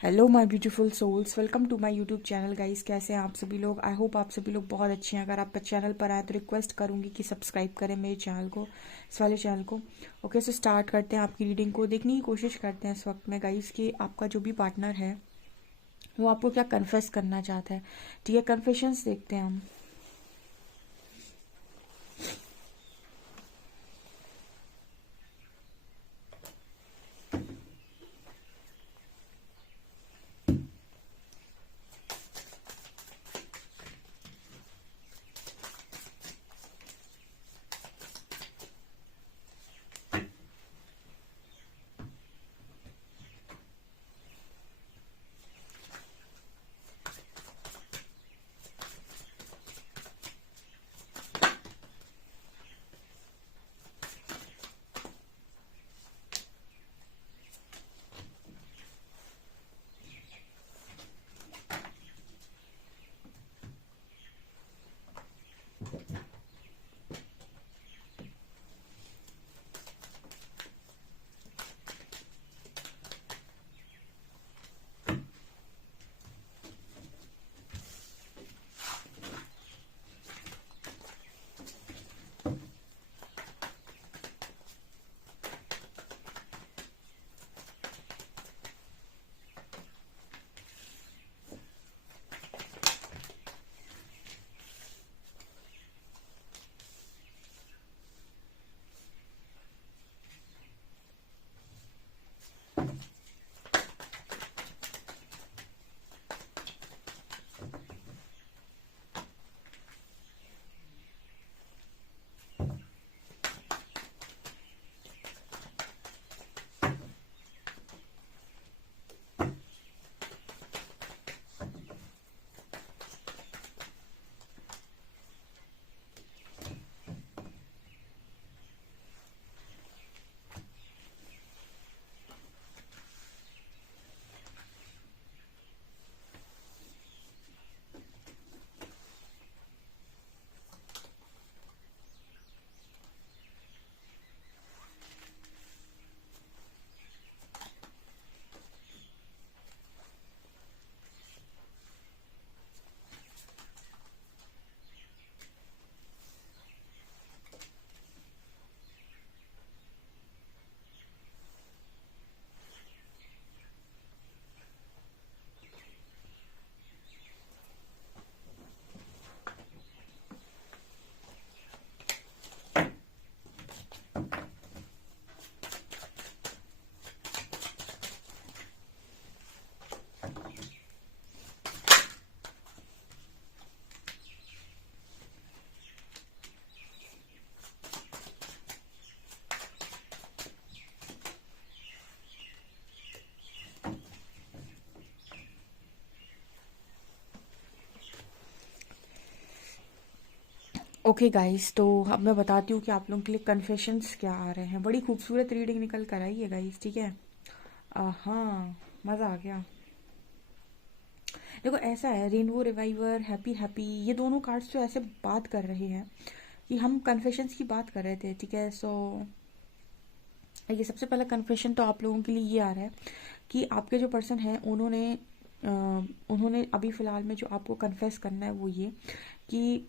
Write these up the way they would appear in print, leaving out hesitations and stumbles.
Hello my beautiful souls, welcome to my YouTube channel guys. कैसे हैं आप सभी लोग? आई होप आप सभी लोग बहुत अच्छे हैं। अगर आप चैनल पर आए तो रिक्वेस्ट करूंगी कि सब्सक्राइब करें मेरे चैनल को, इस वाले चैनल को। ओके, सो स्टार्ट करते हैं आपकी रीडिंग को। देखने की कोशिश करते हैं इस वक्त में गाइस कि आपका जो भी पार्टनर है वो आपको क्या कन्फेस करना चाहता है। ठीक है, कन्फेशंस देखते हैं हम। ओके गाइस, तो अब मैं बताती हूँ कि आप लोगों के लिए कन्फेशंस क्या आ रहे हैं। बड़ी खूबसूरत रीडिंग निकल कर आई है गाइस, ठीक है। हाँ, मज़ा आ गया। देखो, ऐसा है, रेनबो रिवाइवर, हैप्पी हैप्पी, ये दोनों कार्ड्स तो ऐसे बात कर रहे हैं कि हम कन्फेशंस की बात कर रहे थे, ठीक है। सो ये सबसे पहला कन्फेशन तो आप लोगों के लिए ये आ रहा है कि आपके जो पर्सन हैं उन्होंने अभी फ़िलहाल में जो आपको कन्फेस करना है वो ये कि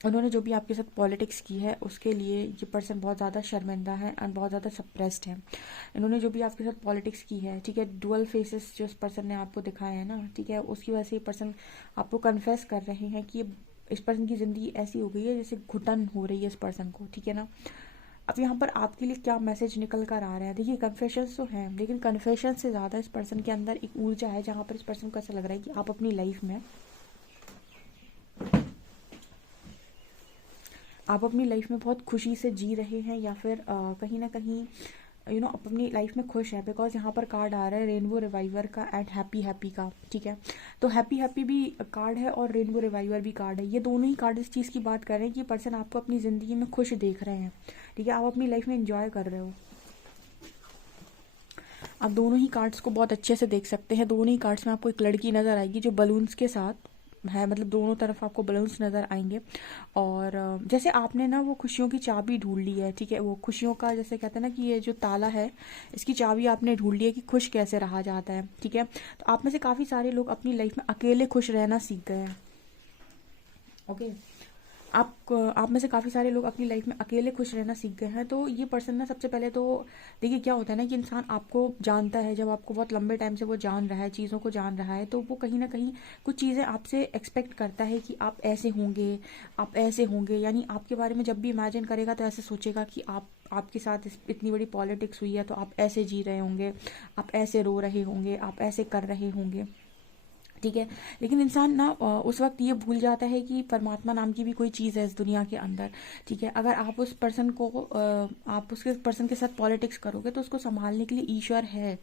उन्होंने जो भी आपके साथ पॉलिटिक्स की है उसके लिए ये पर्सन बहुत ज़्यादा शर्मिंदा है और बहुत ज़्यादा सप्रेस्ड है। इन्होंने जो भी आपके साथ पॉलिटिक्स की है, ठीक है, डुअल फेसेस जो इस पर्सन ने आपको दिखाए हैं ना, ठीक है, उसकी वजह से ये पर्सन आपको कन्फेस कर रहे हैं कि इस पर्सन की ज़िंदगी ऐसी हो गई है जैसे घुटन हो रही है इस पर्सन को, ठीक है ना। अब यहाँ पर आपके लिए क्या मैसेज निकल कर आ रहा है? देखिए, कन्फेशंस तो हैं, लेकिन कन्फेशन से ज़्यादा इस पर्सन के अंदर एक ऊर्जा है जहाँ पर इस पर्सन को ऐसा लग रहा है कि आप अपनी लाइफ में बहुत खुशी से जी रहे हैं, या फिर कहीं ना कहीं अपनी लाइफ में खुश है। बिकॉज यहाँ पर कार्ड आ रहा है रेनबो रिवाइवर का एंड हैप्पी हैप्पी का, ठीक है। तो हैप्पी हैप्पी भी कार्ड है और रेनबो रिवाइवर भी कार्ड है। ये दोनों ही कार्ड इस चीज़ की बात कर रहे हैं कि पर्सन आपको अपनी ज़िंदगी में खुश देख रहे हैं, ठीक है। आप अपनी लाइफ में इंजॉय कर रहे हो। आप दोनों ही कार्ड्स को बहुत अच्छे से देख सकते हैं। दोनों ही कार्ड्स में आपको एक लड़की नज़र आएगी जो बलून्स के साथ है, मतलब दोनों तरफ आपको बलून्स नज़र आएंगे। और जैसे आपने ना वो खुशियों की चाबी ढूंढ ली है, ठीक है, वो खुशियों का जैसे कहते हैं ना कि ये जो ताला है, इसकी चाबी आपने ढूंढ ली है कि खुश कैसे रहा जाता है, ठीक है। तो आप में से काफ़ी सारे लोग अपनी लाइफ में अकेले खुश रहना सीख गए हैं। ओके, आप में से काफ़ी सारे लोग अपनी लाइफ में अकेले खुश रहना सीख गए हैं। तो ये पर्सन ना, सबसे पहले तो देखिए क्या होता है ना कि इंसान आपको जानता है, जब आपको बहुत लंबे टाइम से वो जान रहा है, चीज़ों को जान रहा है, तो वो कहीं ना कहीं कुछ चीज़ें आपसे एक्सपेक्ट करता है कि आप ऐसे होंगे, आप ऐसे होंगे, यानी आपके बारे में जब भी इमेजिन करेगा तो ऐसे सोचेगा कि आपके साथ इतनी बड़ी पॉलिटिक्स हुई है तो आप ऐसे जी रहे होंगे, आप ऐसे रो रहे होंगे, आप ऐसे कर रहे होंगे, ठीक है। लेकिन इंसान ना उस वक्त ये भूल जाता है कि परमात्मा नाम की भी कोई चीज़ है इस दुनिया के अंदर, ठीक है। अगर आप उस पर्सन को आप उसके पर्सन के साथ पॉलिटिक्स करोगे तो उसको संभालने के लिए ईश्वर है,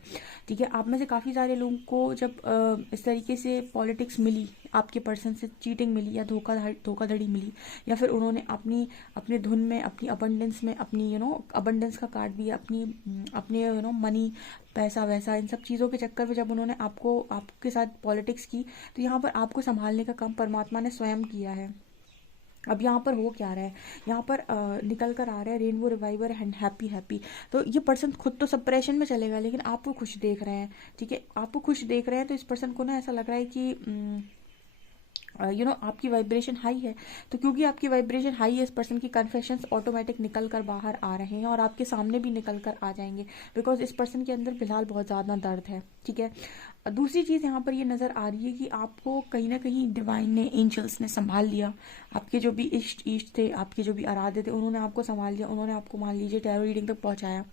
ठीक है। आप में से काफ़ी सारे लोगों को जब इस तरीके से पॉलिटिक्स मिली, आपके पर्सन से चीटिंग मिली या धोखाधड़ी मिली, या फिर उन्होंने अपने धुन में, अपनी अबंडेंस में, अपनी अबंडेंस का कार्ड भी, अपने मनी, पैसा वैसा, इन सब चीज़ों के चक्कर में जब उन्होंने आपके साथ पॉलिटिक्स की, तो यहाँ पर आपको संभालने का काम परमात्मा ने स्वयं किया है। अब यहाँ पर हो क्या रहा है, यहाँ पर निकल कर आ रहा है rainbow reviver and happy happy. तो ये पर्सन खुद तो सप्रेशन में चलेगा, लेकिन आपको खुश देख रहे हैं, ठीक है, आपको खुश देख रहे हैं, तो इस पर्सन को ना ऐसा लग रहा है कि आपकी वाइब्रेशन हाई है। तो क्योंकि आपकी वाइब्रेशन हाई है, इस पर्सन की कन्फेशंस ऑटोमेटिक निकल कर बाहर आ रहे हैं और आपके सामने भी निकल कर आ जाएंगे, बिकॉज इस पर्सन के अंदर फिलहाल बहुत ज़्यादा दर्द है, ठीक है। दूसरी चीज़ यहाँ पर ये नज़र आ रही है कि आपको कहीं ना कहीं डिवाइन ने, एंजल्स ने संभाल लिया। आपके जो भी इष्ट थे, आपके जो भी आराध्य थे, उन्होंने आपको संभाल लिया, उन्होंने आपको मान लीजिए टैरो रीडिंग तक पहुँचाया।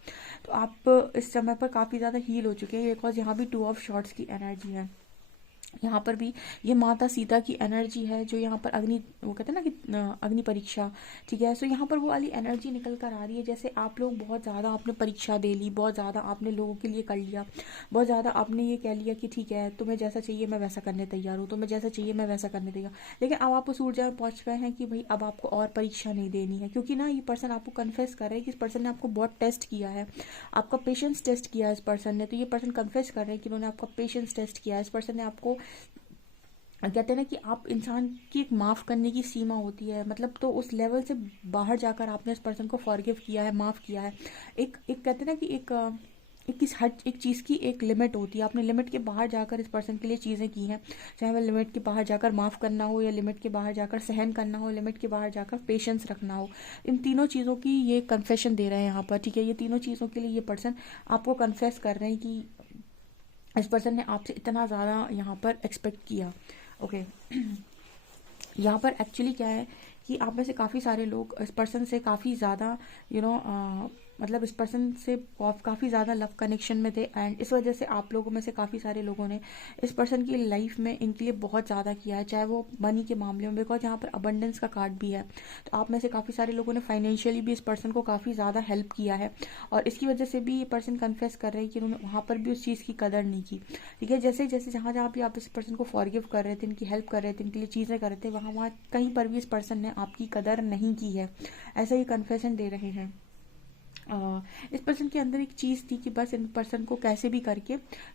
तो आप इस समय पर काफ़ी ज़्यादा हील हो चुके हैं, बिकॉज यहाँ भी 2 ऑफ शॉर्ट्स की एनर्जी है। यहाँ पर भी ये माता सीता की एनर्जी है, जो यहाँ पर वो कहते हैं ना कि अग्नि परीक्षा, ठीक है। सो यहाँ पर वो वाली एनर्जी निकल कर आ रही है, जैसे आप लोग बहुत ज़्यादा आपने परीक्षा दे ली, बहुत ज़्यादा आपने लोगों के लिए कर लिया, बहुत ज़्यादा आपने ये कह लिया कि ठीक है, तुम्हें जैसा चाहिए मैं वैसा करने तैयार हूँ, तुम्हें जैसा चाहिए मैं वैसा करने तैयार। लेकिन अब आप उस ऊर्जा में पहुँच गए हैं कि भाई अब आपको और परीक्षा नहीं देनी है, क्योंकि ना ये पर्सन आपको कन्फेस कर रहा है कि इस पर्सन ने आपको बहुत टेस्ट किया है, आपका पेशेंस टेस्ट किया है इस पर्सन ने। तो ये पर्सन कन्फेस कर रहे हैं कि उन्होंने आपका पेशेंस टेस्ट किया है, इस पर्सन ने आपको, कहते हैं ना कि आप इंसान की एक माफ़ करने की सीमा होती है, मतलब तो उस लेवल से बाहर जाकर आपने इस पर्सन को फॉरगिव किया है, माफ़ किया है। एक कहते हैं ना कि हर एक चीज़ की एक लिमिट होती है, आपने लिमिट के बाहर जाकर इस पर्सन के लिए चीज़ें की हैं, चाहे वह लिमिट के बाहर जाकर माफ़ करना हो, या लिमिट के बाहर जाकर सहन करना हो, लिमिट के बाहर जाकर पेशेंस रखना हो। इन तीनों चीज़ों की ये कन्फेशन दे रहे हैं यहाँ पर, ठीक है। ये तीनों चीज़ों के लिए ये पर्सन आपको कन्फेस कर रहे हैं कि इस पर्सन ने आपसे इतना ज़्यादा यहाँ पर एक्सपेक्ट किया। ओके यहाँ पर एक्चुअली क्या है कि आप में से काफ़ी सारे लोग इस पर्सन से काफ़ी ज़्यादा मतलब इस पर्सन से काफ़ी ज़्यादा लव कनेक्शन में थे, एंड इस वजह से आप लोगों में से काफ़ी सारे लोगों ने इस पर्सन की लाइफ में इनके लिए बहुत ज़्यादा किया है, चाहे वो मनी के मामले में, बिकॉज यहाँ पर अबंडेंस का कार्ड भी है। तो आप में से काफ़ी सारे लोगों ने फाइनेंशियली भी इस पर्सन को काफ़ी ज़्यादा हेल्प किया है, और इसकी वजह से भी ये पर्सन कन्फेस कर रहे हैं कि उन्होंने वहाँ पर भी उस चीज़ की कदर नहीं की, ठीक है। जैसे जैसे जहाँ जहाँ भी आप इस पर्सन को फॉरगिव कर रहे थे, इनकी हेल्प कर रहे थे, इनके लिए चीज़ें कर रहे थे, वहाँ वहाँ कहीं पर भी इस पर्सन ने आपकी कदर नहीं की है, ऐसा ही कन्फेशन दे रहे हैं। इस पर्सन के अंदर एक चीज़ थी कि बस इन पर्सन को कैसे भी करके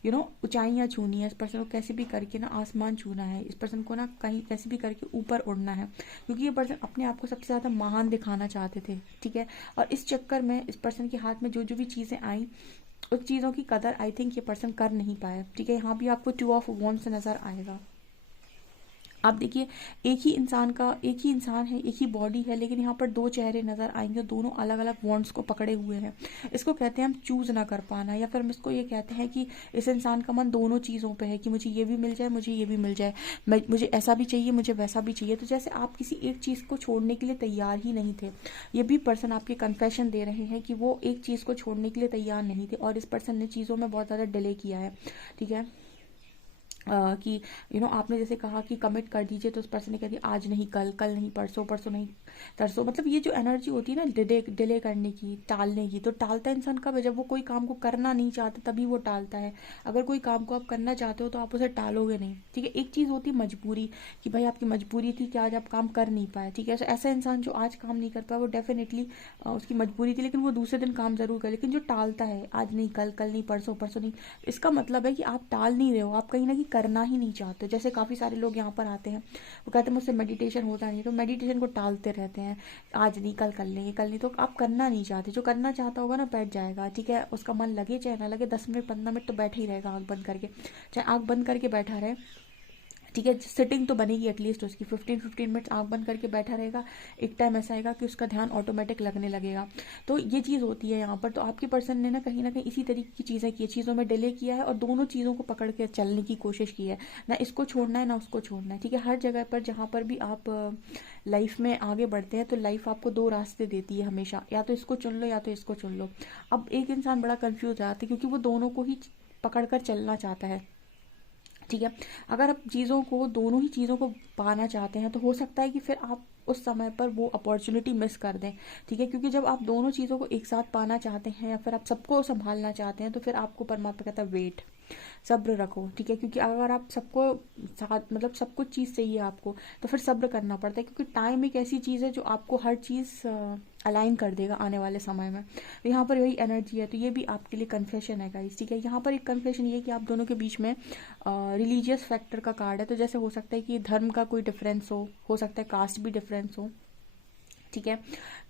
ऊंचाइयां छूनी है, इस पर्सन को कैसे भी करके ना आसमान छूना है, इस पर्सन को ना कहीं कैसे भी करके ऊपर उड़ना है, क्योंकि ये पर्सन अपने आप को सबसे ज़्यादा महान दिखाना चाहते थे, ठीक है। और इस चक्कर में इस पर्सन के हाथ में जो जो भी चीज़ें आई, उस चीज़ों की कदर आई थिंक ये पर्सन कर नहीं पाया, ठीक है। यहाँ भी आपको 2 ऑफ वॉन्ड्स नज़र आएगा। आप देखिए, एक ही इंसान है, एक ही बॉडी है, लेकिन यहाँ पर 2 चेहरे नज़र आएंगे, दोनों अलग अलग वॉन्ड्स को पकड़े हुए हैं। इसको कहते हैं हम चूज़ ना कर पाना, या फिर हम इसको ये कहते हैं कि इस इंसान का मन दोनों चीज़ों पे है कि मुझे ये भी मिल जाए, मुझे ये भी मिल जाए, मुझे ऐसा भी चाहिए, मुझे वैसा भी चाहिए। तो जैसे आप किसी एक चीज़ को छोड़ने के लिए तैयार ही नहीं थे, ये भी पर्सन आपके कन्फेशन दे रहे हैं कि वो एक चीज़ को छोड़ने के लिए तैयार नहीं थे, और इस पर्सन ने चीज़ों में बहुत ज़्यादा डिले किया है, ठीक है। कि आपने जैसे कहा कि कमिट कर दीजिए, तो उस पर्सन ने कह दिया आज नहीं कल, कल नहीं परसों, परसों नहीं तरसों। मतलब ये जो एनर्जी होती है ना डिले करने की, टालने की, तो टालता इंसान कब है, जब वो कोई काम को करना नहीं चाहता तभी वो टालता है। अगर कोई काम को आप करना चाहते हो तो आप उसे टालोगे नहीं, ठीक है। एक चीज़ होती है मजबूरी, कि भाई आपकी मजबूरी थी कि आज आप काम कर नहीं पाए, ठीक है। तो ऐसा इंसान जो आज काम नहीं कर पाया, वो डेफिनेटली उसकी मजबूरी थी, लेकिन वो दूसरे दिन काम जरूर करे। लेकिन जो टालता है आज नहीं कल, कल नहीं परसों, परसों नहीं, इसका मतलब है कि आप टाल नहीं रहे हो, आप कहीं ना कहीं करना ही नहीं चाहते। जैसे काफ़ी सारे लोग यहाँ पर आते हैं, वो कहते हैं मुझसे मेडिटेशन होता नहीं, तो मेडिटेशन को टालते रहते हैं, आज नहीं, कल कर लेंगे, कल नहीं। तो आप करना नहीं चाहते। जो करना चाहता होगा ना बैठ जाएगा, ठीक है, उसका मन लगे चाहे ना लगे, 10 मिनट 15 मिनट तो बैठा ही रहेगा आँख बंद करके, चाहे आँख बंद करके बैठा रहे, ठीक है। सिटिंग तो बनेगी एटलीस्ट उसकी, 15-15 मिनट आँख बंद करके बैठा रहेगा। एक टाइम ऐसा आएगा कि उसका ध्यान ऑटोमेटिक लगने लगेगा। तो ये चीज़ होती है यहाँ पर। तो आपके पर्सन ने ना कहीं इसी तरीके की चीज़ें की है, चीज़ों में डिले किया है और दोनों चीज़ों को पकड़ के चलने की कोशिश की है, ना इसको छोड़ना है ना उसको छोड़ना है, ठीक है। हर जगह पर जहाँ पर भी आप लाइफ में आगे बढ़ते हैं तो लाइफ आपको दो रास्ते देती है हमेशा, या तो इसको चुन लो या तो इसको चुन लो। अब एक इंसान बड़ा कन्फ्यूज हो जाता है क्योंकि वो दोनों को ही पकड़ कर चलना चाहता है, ठीक है। अगर आप चीज़ों को, दोनों ही चीज़ों को पाना चाहते हैं तो हो सकता है कि फिर आप उस समय पर वो अपॉर्चुनिटी मिस कर दें, ठीक है। क्योंकि जब आप दोनों चीज़ों को एक साथ पाना चाहते हैं या फिर आप सबको संभालना चाहते हैं तो फिर आपको परमात्मा कहता है वेट, सब्र रखो, ठीक है। क्योंकि अगर आप सबको साथ, मतलब सब कुछ चीज़ चाहिए आपको, तो फिर सब्र करना पड़ता है, क्योंकि टाइम एक ऐसी चीज़ है जो आपको हर चीज़ अलाइन कर देगा आने वाले समय में। तो यहाँ पर यही एनर्जी है। तो ये भी आपके लिए कन्फेशन है गाइस, ठीक है। यहाँ पर एक कन्फेशन ये है कि आप दोनों के बीच में रिलीजियस फैक्टर का कार्ड है। तो जैसे हो सकता है कि धर्म का कोई डिफरेंस हो सकता है कास्ट भी डिफरेंस हो, ठीक है।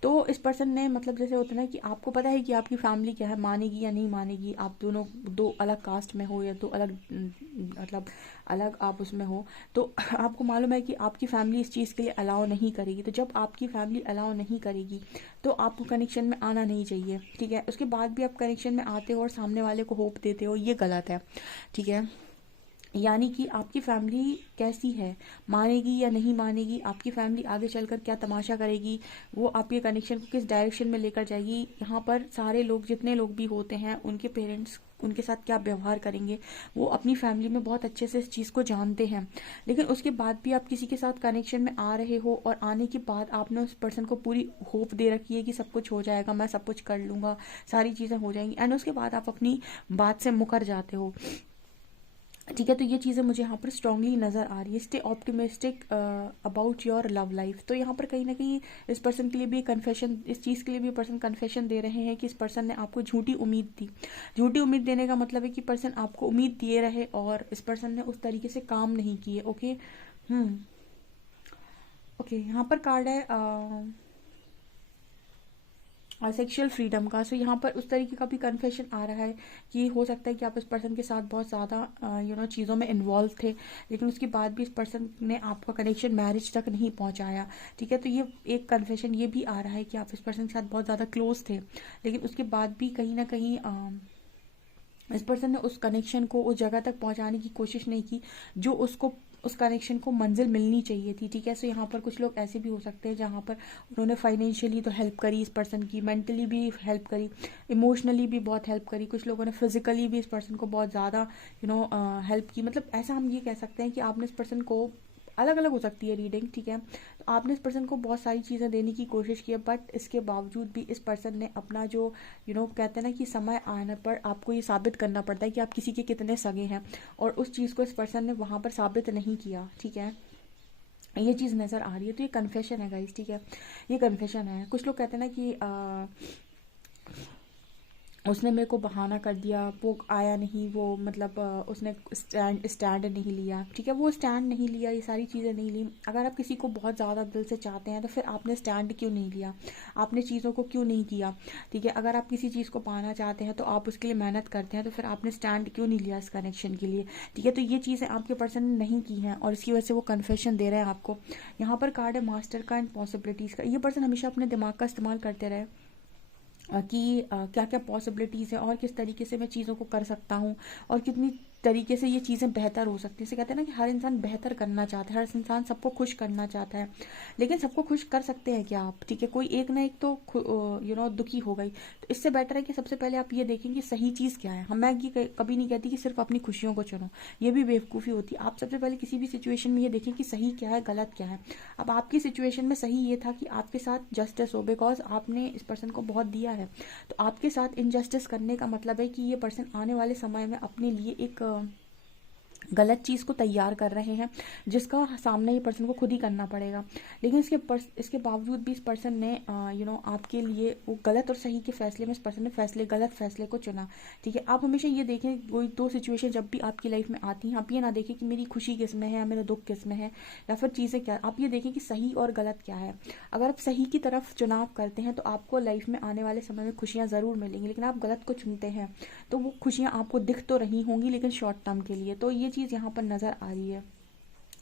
तो इस पर्सन ने, मतलब जैसे होता है ना कि आपको पता है कि आपकी फैमिली क्या है, मानेगी या नहीं मानेगी, आप दोनों दो अलग कास्ट में हो या दो अलग, मतलब अलग आप उसमें हो, तो आपको मालूम है कि आपकी फैमिली इस चीज़ के लिए अलाउ नहीं करेगी। तो जब आपकी फैमिली अलाउ नहीं करेगी तो आपको कनेक्शन में आना नहीं चाहिए, ठीक है। उसके बाद भी आप कनेक्शन में आते हो और सामने वाले को होप देते हो, ये गलत है, ठीक है। यानी कि आपकी फैमिली कैसी है, मानेगी या नहीं मानेगी, आपकी फैमिली आगे चलकर क्या तमाशा करेगी, वो आपके कनेक्शन को किस डायरेक्शन में लेकर जाएगी। यहाँ पर सारे लोग, जितने लोग भी होते हैं, उनके पेरेंट्स उनके साथ क्या व्यवहार करेंगे, वो अपनी फैमिली में बहुत अच्छे से इस चीज़ को जानते हैं। लेकिन उसके बाद भी आप किसी के साथ कनेक्शन में आ रहे हो और आने के बाद आपने उस पर्सन को पूरी होप दे रखी है कि सब कुछ हो जाएगा, मैं सब कुछ कर लूँगा, सारी चीज़ें हो जाएंगी, एंड उसके बाद आप अपनी बात से मुकर जाते हो, ठीक है। तो ये चीज़ें मुझे यहाँ पर स्ट्रांगली नज़र आ रही है। Stay optimistic about your love life. तो यहाँ पर कहीं ना कहीं इस पर्सन के लिए भी कन्फेशन, इस चीज़ के लिए भी पर्सन कन्फेशन दे रहे हैं कि इस पर्सन ने आपको झूठी उम्मीद दी। झूठी उम्मीद देने का मतलब है कि पर्सन आपको उम्मीद दिए रहे और इस पर्सन ने उस तरीके से काम नहीं किए। ओके, ओके, यहाँ पर कार्ड है और सेक्सुअल फ्रीडम का। सो यहाँ पर उस तरीके का भी कन्फेशन आ रहा है कि हो सकता है कि आप इस पर्सन के साथ बहुत ज़्यादा चीज़ों में इन्वॉल्व थे, लेकिन उसके बाद भी इस पर्सन ने आपका कनेक्शन मैरिज तक नहीं पहुँचाया, ठीक है। तो ये एक कन्फेशन ये भी आ रहा है कि आप इस पर्सन के साथ बहुत ज़्यादा क्लोज थे, लेकिन उसके बाद भी कहीं ना कहीं इस पर्सन ने उस कनेक्शन को उस जगह तक पहुंचाने की कोशिश नहीं की जो उसको, उस कनेक्शन को मंजिल मिलनी चाहिए थी, ठीक है। सो यहाँ पर कुछ लोग ऐसे भी हो सकते हैं जहाँ पर उन्होंने फाइनेंशियली तो हेल्प करी इस पर्सन की, मेंटली भी हेल्प करी, इमोशनली भी बहुत हेल्प करी, कुछ लोगों ने फिजिकली भी इस पर्सन को बहुत ज़्यादा हेल्प की। मतलब ऐसा हम ये कह सकते हैं कि आपने इस पर्सन को, अलग अलग हो सकती है रीडिंग, ठीक है। तो आपने इस पर्सन को बहुत सारी चीज़ें देने की कोशिश की है, बट इसके बावजूद भी इस पर्सन ने अपना जो कहते हैं ना कि समय आने पर आपको ये साबित करना पड़ता है कि आप किसी के कितने सगे हैं, और उस चीज़ को इस पर्सन ने वहाँ पर साबित नहीं किया, ठीक है। ये चीज़ नज़र आ रही है। तो ये कन्फेशन है गाइस, ठीक है, ये कन्फेशन है। कुछ लोग कहते हैं ना कि उसने मेरे को बहाना कर दिया, वो आया नहीं, वो मतलब उसने स्टैंड नहीं लिया, ठीक है। वो स्टैंड नहीं लिया, ये सारी चीज़ें नहीं ली। अगर आप किसी को बहुत ज़्यादा दिल से चाहते हैं तो फिर आपने स्टैंड क्यों नहीं लिया, आपने चीज़ों को क्यों नहीं किया, ठीक है। अगर आप किसी चीज़ को पाना चाहते हैं तो आप उसके लिए मेहनत करते हैं, तो फिर आपने स्टैंड क्यों नहीं लिया इस कनेक्शन के लिए, ठीक है। तो ये चीज़ें आपके पर्सन ने नहीं की हैं और इसकी वजह से वो कन्फेशन दे रहे हैं आपको। यहाँ पर कार्ड है मास्टर का एंड पॉसिबिलिटीज़ का। ये पर्सन हमेशा अपने दिमाग का इस्तेमाल करते रहे कि क्या क्या पॉसिबिलिटीज़ है और किस तरीके से मैं चीज़ों को कर सकता हूँ और कितनी तरीके से ये चीज़ें बेहतर हो सकती है। इसे कहते हैं ना कि हर इंसान बेहतर करना चाहता है, हर इंसान सबको खुश करना चाहता है, लेकिन सबको खुश कर सकते हैं क्या आप, ठीक है। कोई एक ना एक तो दुखी हो गई। तो इससे बेटर है कि सबसे पहले आप ये देखें कि सही चीज़ क्या है। मैं ये कभी नहीं कहती कि सिर्फ अपनी खुशियों को चुनो, ये भी बेवकूफ़ी होती है। आप सबसे पहले किसी भी सिचुएशन में ये देखें कि सही क्या है, गलत क्या है। अब आपकी सिचुएशन में सही ये था कि आपके साथ जस्टिस हो, बिकॉज आपने इस पर्सन को बहुत दिया है। तो आपके साथ इनजस्टिस करने का मतलब है कि ये पर्सन आने वाले समय में अपने लिए एक गलत चीज़ को तैयार कर रहे हैं, जिसका सामना ये पर्सन को खुद ही करना पड़ेगा। लेकिन इसके बावजूद भी इस पर्सन ने आपके लिए वो गलत और सही के फैसले में इस पर्सन ने गलत फैसले को चुना। ठीक है, आप हमेशा ये देखें, कोई दो सिचुएशन जब भी आपकी लाइफ में आती हैं, आप ये ना देखें कि मेरी खुशी किस में है या मेरा दुख किस में है या फिर चीज़ें क्या, आप ये देखें कि सही और गलत क्या है। अगर आप सही की तरफ चुनाव करते हैं तो आपको लाइफ में आने वाले समय में खुशियाँ ज़रूर मिलेंगी, लेकिन आप गलत को चुनते हैं तो वो खुशियाँ आपको दिख तो रही होंगी लेकिन शॉर्ट टर्म के लिए। तो ये चीज़ यहाँ पर नज़र आ रही है।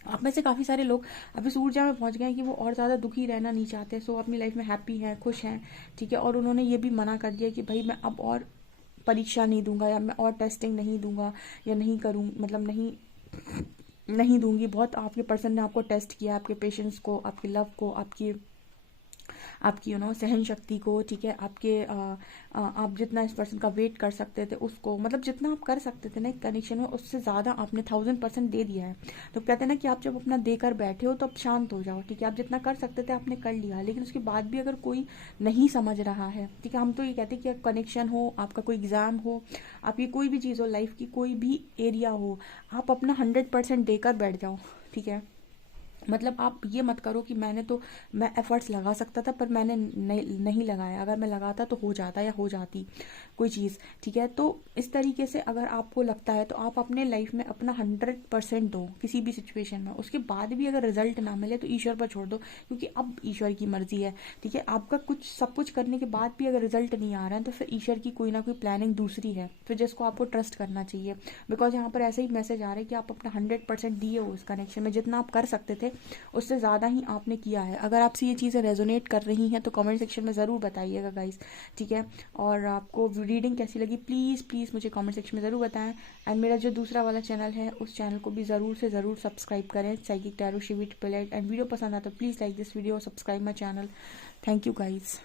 आप में से काफ़ी सारे लोग अब इस ऊर्जा में पहुंच गए हैं कि वो और ज़्यादा दुखी रहना नहीं चाहते, सो अपनी लाइफ में हैप्पी हैं, खुश हैं। ठीक है, और उन्होंने ये भी मना कर दिया कि भाई मैं अब और परीक्षा नहीं दूंगा या मैं और टेस्टिंग नहीं दूंगा या नहीं करूँ, मतलब नहीं दूंगी। बहुत आपके पर्सन ने आपको टेस्ट किया, आपके पेशेंस को, आपके लव को, आपकी सहन शक्ति को। ठीक है, आप जितना इस पर्सन का वेट कर सकते थे उसको, मतलब जितना आप कर सकते थे ना एक कनेक्शन में, उससे ज़्यादा आपने 1000% दे दिया है। तो कहते हैं ना कि आप जब अपना देकर बैठे हो तो आप शांत हो जाओ। ठीक है, आप जितना कर सकते थे आपने कर लिया, लेकिन उसके बाद भी अगर कोई नहीं समझ रहा है, ठीक है, हम तो ये कहते हैं कि कनेक्शन हो, आपका कोई एग्ज़ाम हो, आपकी कोई भी चीज़ हो, लाइफ की कोई भी एरिया हो, आप अपना 100% देकर बैठ जाओ। ठीक है, मतलब आप ये मत करो कि मैं एफर्ट्स लगा सकता था पर मैंने नहीं लगाया, अगर मैं लगाता तो हो जाता या हो जाती कोई चीज़। ठीक है, तो इस तरीके से अगर आपको लगता है तो आप अपने लाइफ में अपना 100% दो किसी भी सिचुएशन में। उसके बाद भी अगर रिजल्ट ना मिले तो ईश्वर पर छोड़ दो, क्योंकि अब ईश्वर की मर्जी है। ठीक है, आपका सब कुछ करने के बाद भी अगर रिजल्ट नहीं आ रहा है तो फिर ईश्वर की कोई ना कोई प्लानिंग दूसरी है, फिर जिसको आपको ट्रस्ट करना चाहिए। बिकॉज यहाँ पर ऐसे ही मैसेज आ रहा है कि आप अपना 100% दिए हो उस कनेक्शन में, जितना आप कर सकते थे उससे ज़्यादा ही आपने किया है। अगर आपसे ये चीज़ें रेजोनेट कर रही हैं तो कमेंट सेक्शन में ज़रूर बताइएगा गाइस। ठीक है, और आपको रीडिंग कैसी लगी प्लीज़ प्लीज़ मुझे कमेंट सेक्शन में ज़रूर बताएं। एंड मेरा जो दूसरा वाला चैनल है उस चैनल को भी ज़रूर से ज़रूर सब्सक्राइब करें, psychic tarot Shivi 888। And video पसंद आता तो प्लीज़ लाइक दिस वीडियो और subscribe my channel. Thank you guys.